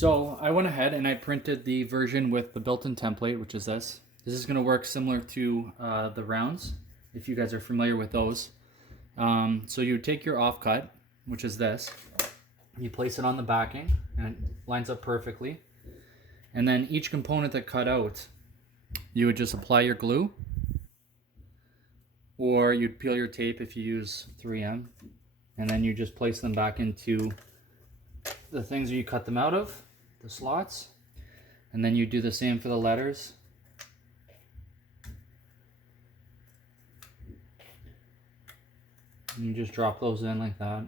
So I went ahead and I printed the version with the built-in template, which is this. This is going to work similar to the rounds, if you guys are familiar with those. So you take your offcut, which is this. You place it on the backing, and it lines up perfectly. And then each component that cut out, you would just apply your glue, or you'd peel your tape if you use 3M, and then you just place them back into the things you cut them out of, the slots, and then you do the same for the letters. And you just drop those in like that.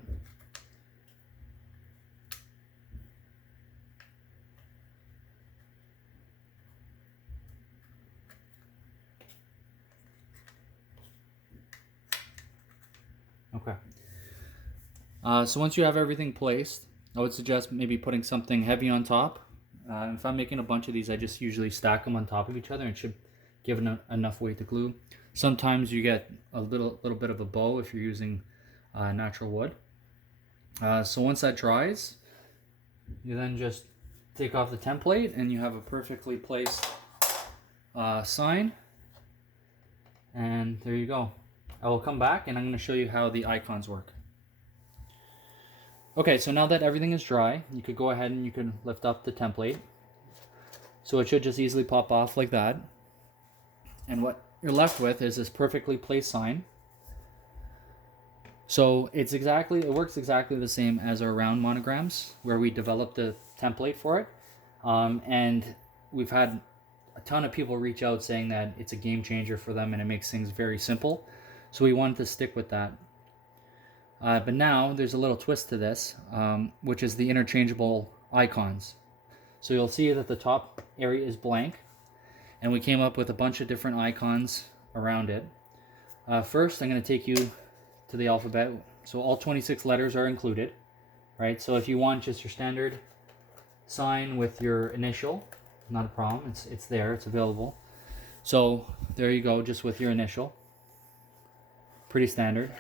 Okay. So once you have everything placed, I would suggest maybe putting something heavy on top. If I'm making a bunch of these, I just usually stack them on top of each other, and it should give enough weight to glue. Sometimes you get a little bit of a bow if you're using natural wood. So once that dries, you then just take off the template and you have a perfectly placed sign. And there you go. I will come back and I'm going to show you how the icons work. Okay, so now that everything is dry, you could go ahead and you can lift up the template. So it should just easily pop off like that. And what you're left with is this perfectly placed sign. So it works exactly the same as our round monograms, where we developed a template for it. And we've had a ton of people reach out saying that it's a game changer for them and it makes things very simple. So we wanted to stick with that. But now there's a little twist to this, which is the interchangeable icons. So you'll see that the top area is blank, and we came up with a bunch of different icons around it. First, I'm going to take you to the alphabet. So all 26 letters are included, right? So if you want just your standard sign with your initial, not a problem. It's there. It's available. So there you go, just with your initial. Pretty standard.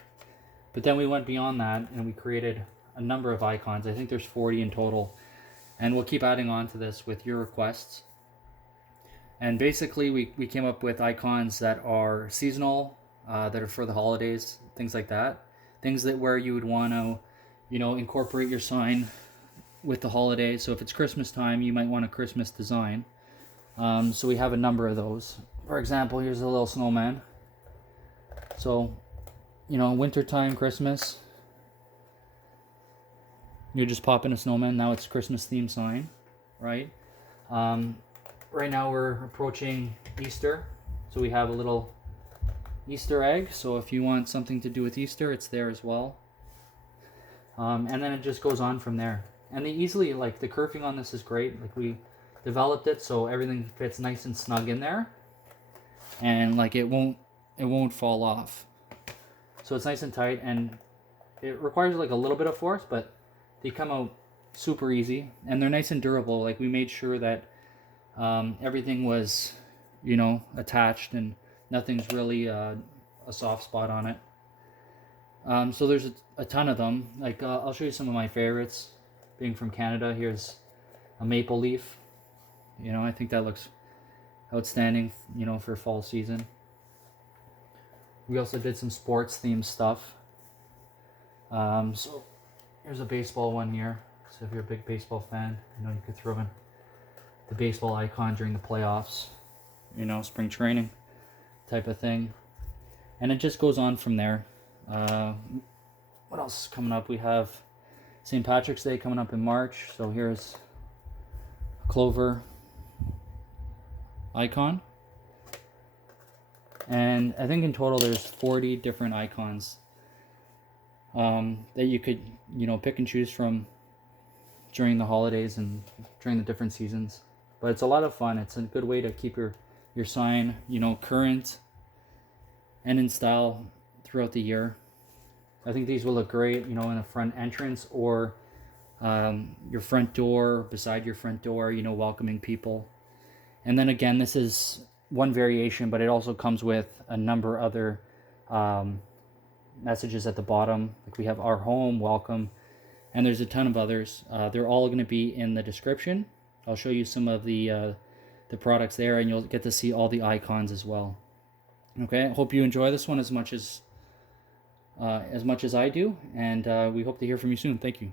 But then we went beyond that and we created a number of icons. I think there's 40 in total. And we'll keep adding on to this with your requests. And basically we came up with icons that are seasonal, that are for the holidays, things like that. Things that where you would want to, incorporate your sign with the holidays. So if it's Christmas time, you might want a Christmas design. So we have a number of those. For example, here's a little snowman. So wintertime, Christmas, you just pop in a snowman. Now it's Christmas themed sign, right? Right now we're approaching Easter, so we have a little Easter egg. So if you want something to do with Easter, it's there as well. And then it just goes on from there. And the curving on this is great. Like, we developed it so everything fits nice and snug in there, and it won't fall off. So it's nice and tight, and it requires a little bit of force, but they come out super easy, and they're nice and durable. Like, we made sure that everything was, attached, and nothing's really a soft spot on it. So there's a ton of them. I'll show you some of my favorites. Being from Canada, here's a maple leaf. I think that looks outstanding, for fall season. We also did some sports themed stuff. So here's a baseball one here. So if you're a big baseball fan, you could throw in the baseball icon during the playoffs, spring training type of thing. And it just goes on from there. What else is coming up? We have St. Patrick's Day coming up in March. So here's a clover icon. And I think in total there's 40 different icons that you could, pick and choose from during the holidays and during the different seasons. But it's a lot of fun. It's a good way to keep your sign, current and in style throughout the year. I think these will look great, in a front entrance or your front door, beside your front door, welcoming people. And then again, this is one variation, but it also comes with a number of other messages at the bottom. Like, we have our home, welcome, and there's a ton of others. They're all going to be in the description. I'll show you some of the products there, and you'll get to see all the icons as well. Okay, I hope you enjoy this one as much as I do, and we hope to hear from you soon. Thank you.